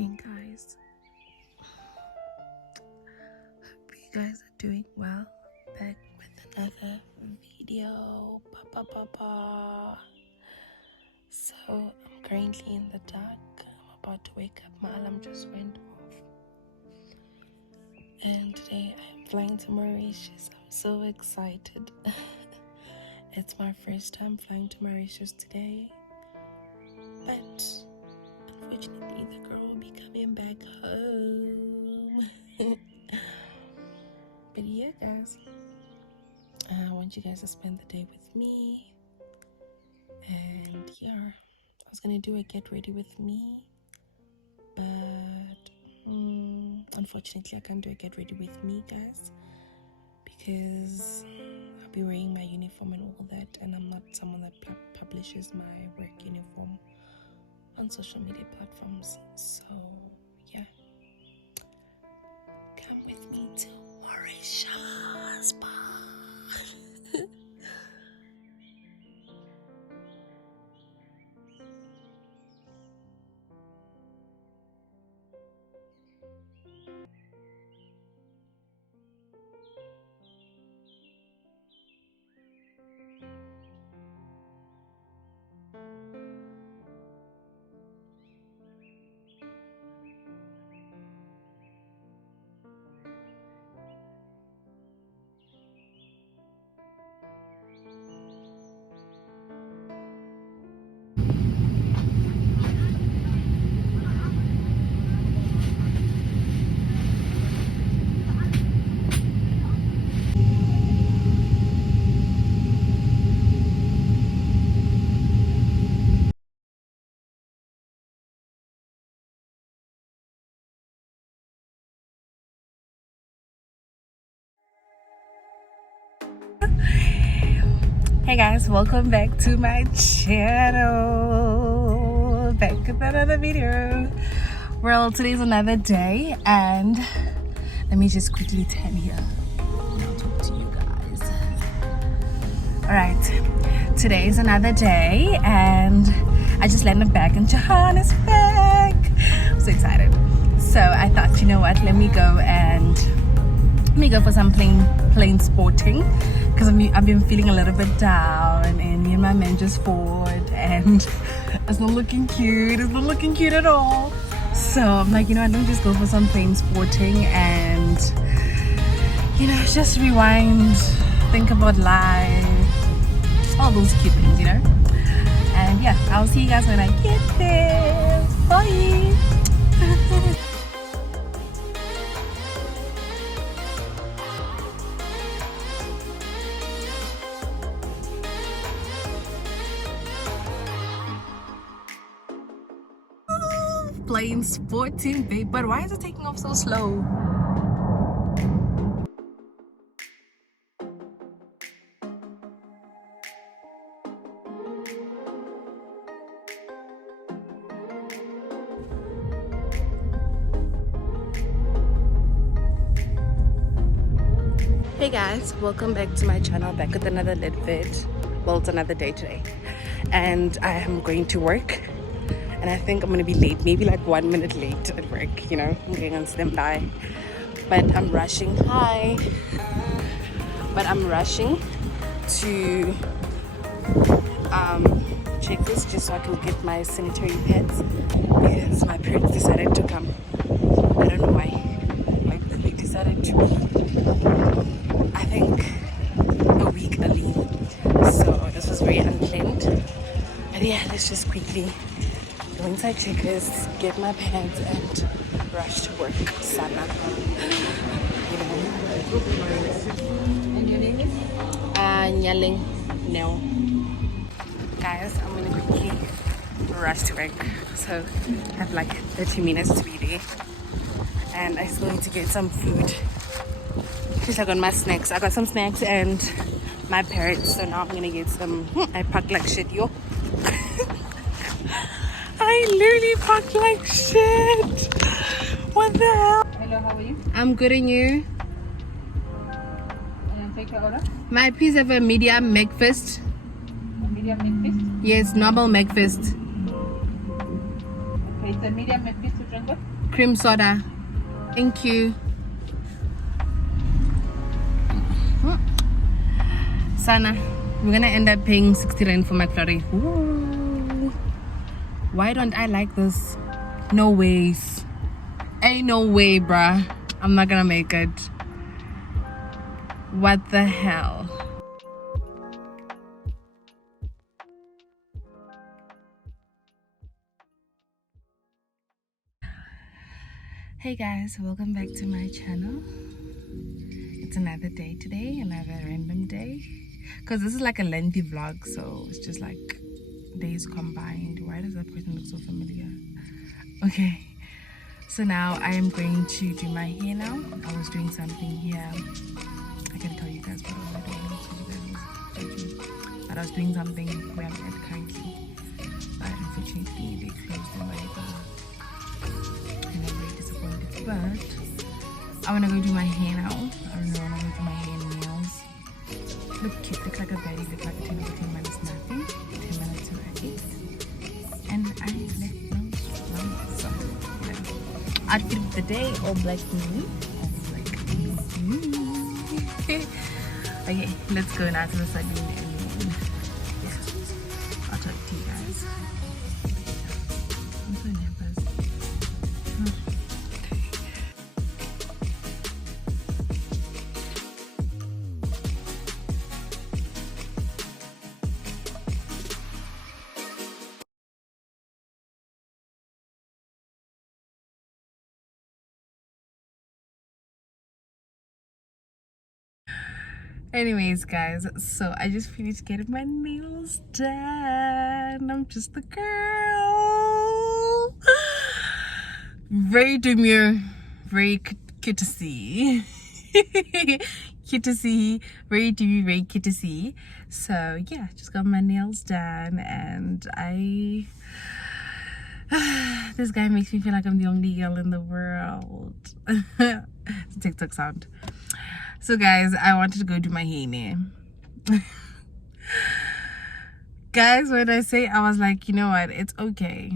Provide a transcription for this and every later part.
morning, guys. Hope you guys are doing well. Back with another video. So I'm currently in the dark. I'm about to wake up. My alarm just went off. And today I'm flying to Mauritius. I'm so excited. It's my first time flying to Mauritius today. But unfortunately, the girl will be coming back home. But yeah, guys, I want you guys to spend the day with me. And yeah, I was gonna do a get ready with me, but unfortunately I can't do a get ready with me, guys, because I'll be wearing my uniform and all that, and I'm not someone that publishes my work uniform on social media platforms. So yeah, come with me to Mauritius. Hey guys, welcome back to my channel. Back with another video. Well, today's another day, and let me just quickly turn here and I'll talk to you guys. Alright, today is another day, and I just landed back in Johannesburg. I'm so excited. So I thought, you know what, let me go for some plain sporting, because I've been feeling a little bit down, and me and my man just fought, and it's not looking cute. It's not looking cute at all. So I'm like, you know, I don't just go for some plain sporting and, you know, just rewind, think about life, all those cute things, you know. And yeah, I'll see you guys when I get there. Bye. Plain sporting, babe, but why is it taking off so slow? Hey guys, welcome back to my channel, back with another LiQWYD. Well, it's another day today, and I am going to work. And I think I'm gonna be late, maybe like 1 minute late at work, you know, I'm going on standby. But I'm rushing, but I'm rushing to check this just so I can get my sanitary pads, because my parents decided to come. I don't know why. Like, they decided to be, I think, a week early. So this was very unplanned. But yeah, let's just quickly go inside Checkers, get my pads, and rush to work. Sana. And your name is? Nyaling. No. Guys, I'm gonna quickly rush to work. So I have like 30 minutes to be there. And I still need to get some food. Because I got my snacks. I got some snacks and my parrots. So now I'm gonna get some. I packed like shit, yo. I literally packed like shit. What the hell? Hello, how are you? I'm good, and you? Take your order. My please have a medium McFist. Medium meat feast. Yes, normal McFist. Okay, It's a medium and this to drink. Cream soda. Thank you. Sana, we're gonna end up paying 60 rand for McFlurry. Ooh. Why don't I like this? No ways. Ain't no way, bruh. I'm not gonna make it. What the hell? Hey guys, welcome back to my channel. It's another day today, another random day. Because this is like a lengthy vlog, so it's just like days combined. Why does that person look so familiar? Okay, so now I am going to do my hair now. I was doing something here. I can tell you guys what I was doing because you guys was judging. But I was doing something where I'm at currently. But unfortunately, they closed the labor. And I'm very disappointed. But I want to go do my hair now. I don't know, I want to go do my hair and nails. Look cute, look like a baby, look like a 10 over 10 minus nothing. 10 minutes to 8. And I let those run. So, yeah. Outfit of the day, all black me. Okay, let's go now to the salon and yeah, I'll talk to you guys. I'm so nervous. Anyways guys, so I just finished getting my nails done. I'm just the girl. Very demure, very cute to see. Cute to see, very demure, very cute to see. So yeah, just got my nails done and I this guy makes me feel like I'm the only girl in the world. It's a TikTok sound. So guys, I wanted to go do my hair now. Guys, when I say, I was like, you know what, it's okay.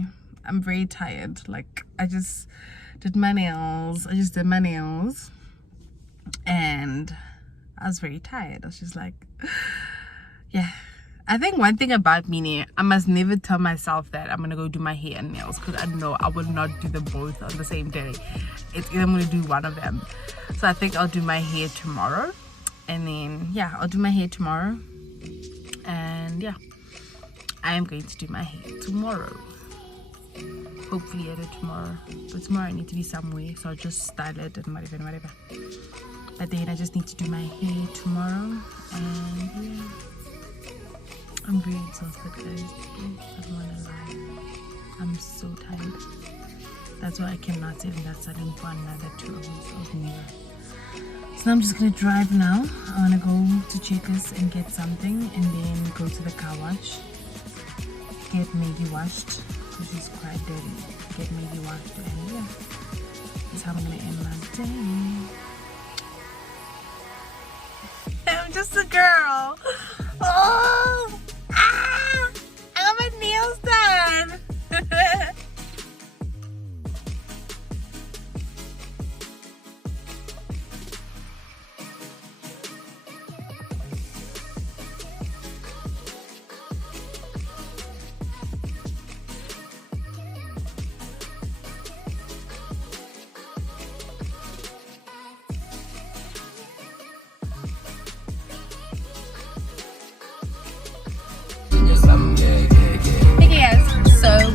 I'm very tired. Like, I just did my nails. And I was very tired. I was just like, yeah. I think one thing about me, I must never tell myself that I'm gonna go do my hair and nails, because I know I will not do them both on the same day. It's either I'm gonna do one of them. So I think I'll do my hair tomorrow, and then yeah, I'll do my hair tomorrow, and yeah, I am going to do my hair tomorrow. Hopefully edit tomorrow, but tomorrow I need to be somewhere, so I'll just style it and whatever. But then I just need to do my hair tomorrow, and yeah. I'm very exhausted guys, I don't wanna lie. I'm so tired. That's why I cannot sit in that salon for another 2 hours of neither. So I'm just gonna drive now. I wanna go to Checkers and get something and then go to the car wash. Get Maggie washed because she's quite dirty. Get Maggie washed and yeah. That's how I'm gonna end my day. I'm just a girl. Oh! Ah! I got my nails done!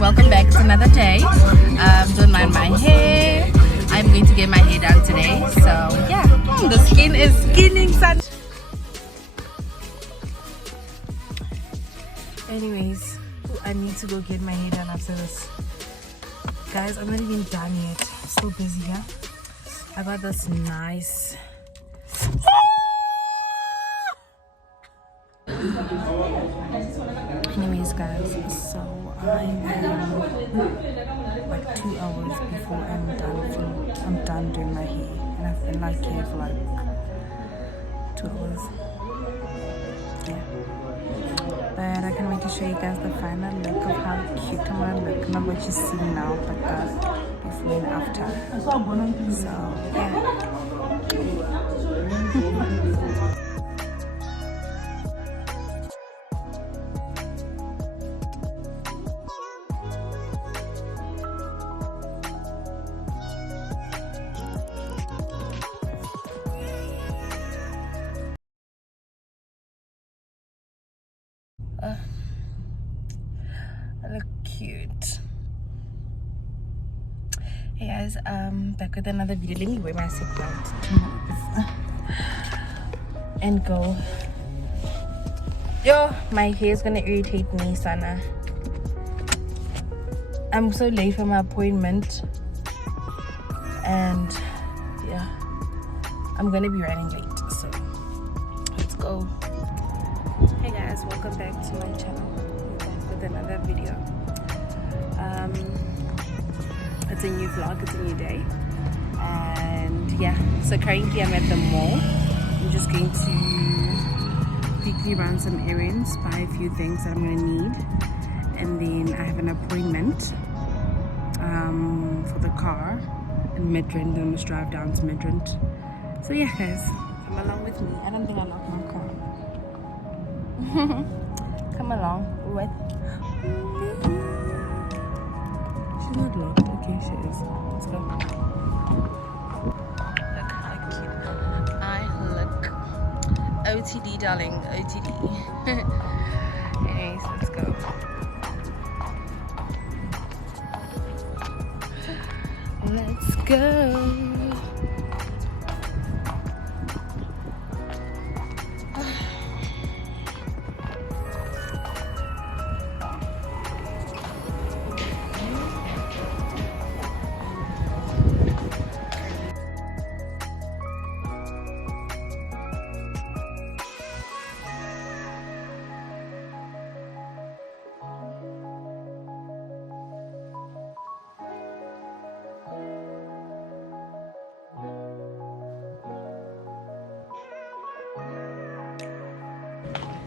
Welcome back. It's another day. Don't mind my hair. I'm going to get my hair done today. So yeah, the skin is skinning such. Anyways, I need to go get my hair done after this. Guys, I'm not even done yet. I'm still busy, yeah? I got this nice. Anyways guys, so I am like 2 hours before I'm done doing my hair, and I've been like here for like 2 hours. Yeah, but I can't wait to show you guys the final look of how cute I'm gonna look. Not what you see now, but the before and after. So yeah. I look cute. Hey guys, back with another video. Let me wear my seatbelt to move and go. Yo, my hair is gonna irritate me, Sana. I'm so late for my appointment, and yeah, I'm gonna be running late. So let's go. Hey guys, welcome back to my channel. We're back with another video. It's a new vlog, it's a new day, and yeah, so currently I'm at the mall. I'm just going to quickly run some errands, buy a few things that I'm gonna need, and then I have an appointment for the car in Midrand. I must drive down to Midrand. So yeah guys, come along with me. I don't think I locked my car. Come along with me. She's not locked. Okay, she is. Let's go. Look how cute I look. OTD, darling. OTD. Anyways, let's go. Let's go.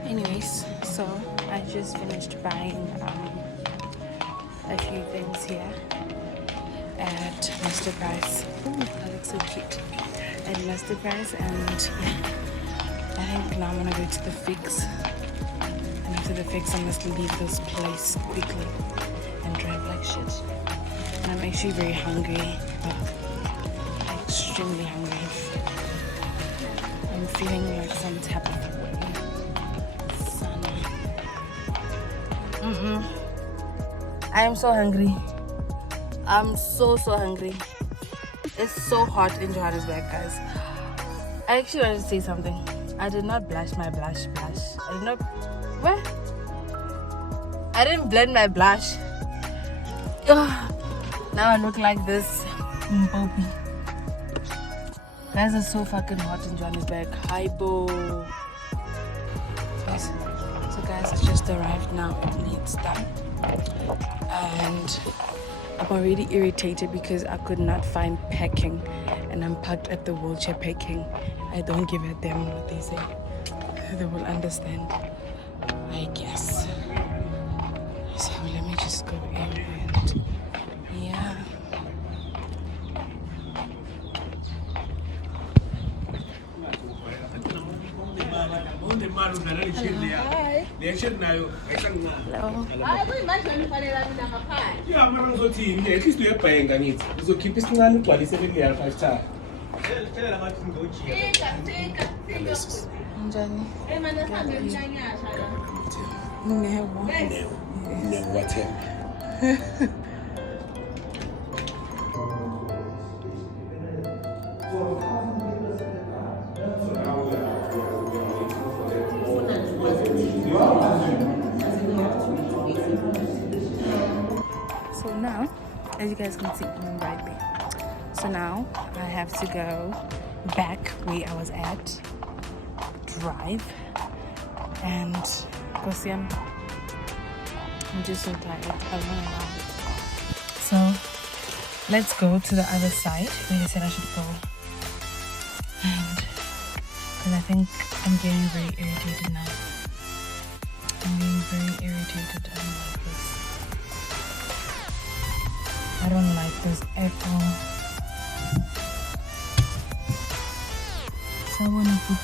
Anyways, so I just finished buying a few things here at Mr. Price. Ooh, that looks so cute. At Mr. Price, and yeah, I think now I'm gonna go to the Fix. And after the Fix, I must leave this place quickly and drive like shit. And I'm actually very hungry, like extremely hungry. I'm feeling like some type of way. I am so hungry. I'm so hungry. It's so hot in Johannesburg, guys. I actually wanted to say something. I did not blush my blush. I did not. What? I didn't blend my blush. Ugh. Now I look like this. Mpopi. Guys, it's so fucking hot in Johannesburg. Hypo. Yes. So guys, I just arrived now. It's done. And I'm already irritated because I could not find parking, and I'm parked at the wheelchair parking. I don't give a damn what they say. They will understand, I guess. So let me just go in and yeah. Hi. Hello. So now, as you guys can see, I'm right there. So now I have to go back where I was at, drive, and go see him. I'm just so tired. I don't know. So let's go to the other side where they said I should go. And because I think I'm getting very irritated now. I'm being very irritated. I don't like this at all. So I want to put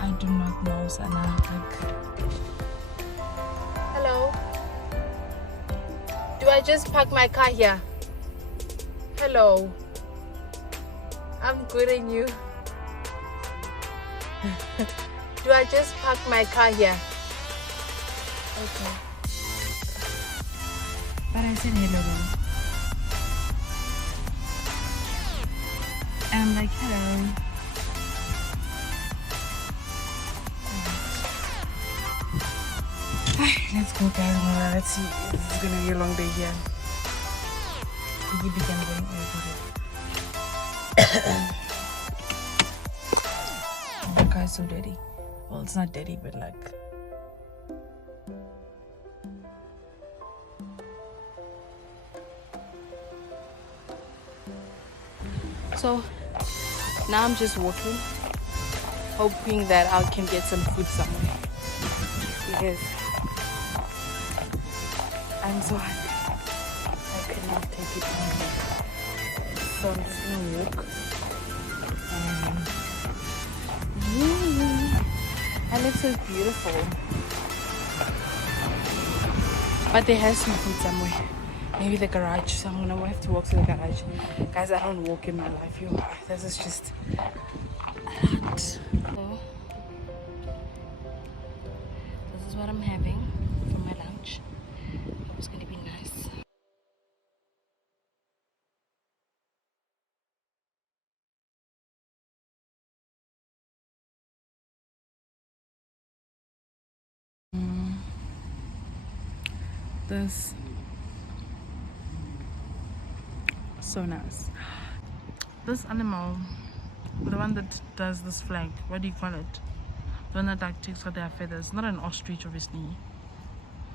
I do not know, Sana. Hello. Do I just park my car here? Hello. I'm good, and you? Do I just park my car here? Okay. But I said hello though. And I'm like, hello. Let's go, guys. Let's see. This is gonna be a long day here. We began going over it. The car is so dirty. Well, it's not dirty, but like. So now I'm just walking, hoping that I can get some food somewhere. Because I'm so hungry. I cannot take it anymore. So I'm just gonna walk. And it's so beautiful. But there has to be food somewhere. Maybe the garage. So I'm gonna have to walk to the garage. Guys, I don't walk in my life. This is just a lot. So, this is what I'm having for my lunch. It's gonna be nice. This so nice. This animal, the one that does this flag, what do you call it? The one that like takes out their feathers. Not an ostrich, obviously.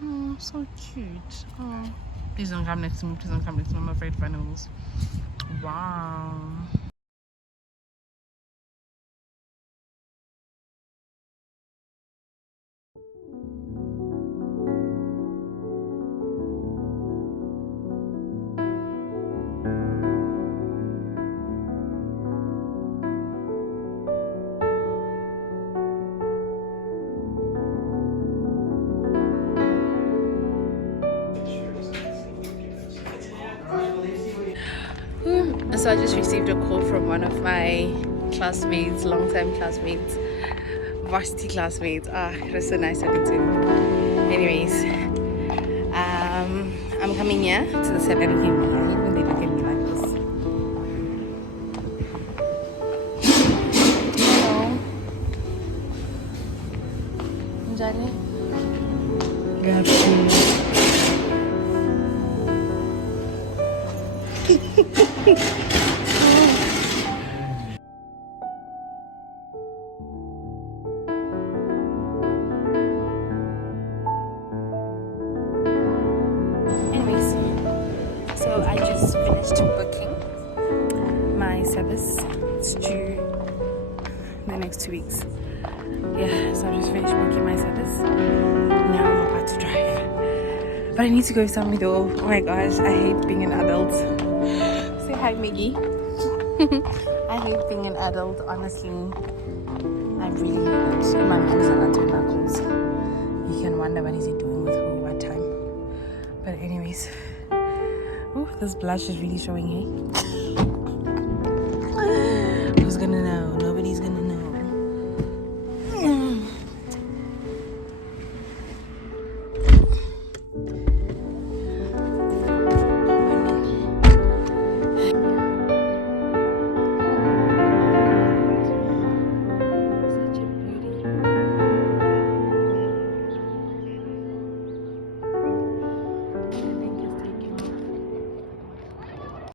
Oh, so cute. Oh, please don't come next to me. Please don't come next to me. I'm afraid of animals. Wow. So I just received a call from one of my classmates, long-time classmates, varsity classmates. It was so nice talking to him. Anyways, I'm coming here to the 7 p.m. when they look at me like this. Hello. Grab Anyways, so I just finished booking my service. It's due the next 2 weeks. Yeah, so I just finished booking my service. Now I'm about to drive. But I need to go somewhere though. Oh my gosh, I hate being an adult. Say hi, Miggy. I hate being an adult, honestly. I really hate it. My man is not answering my calls. You can wonder what is he doing with who, what time. But anyways, oh, this blush is really showing, hey?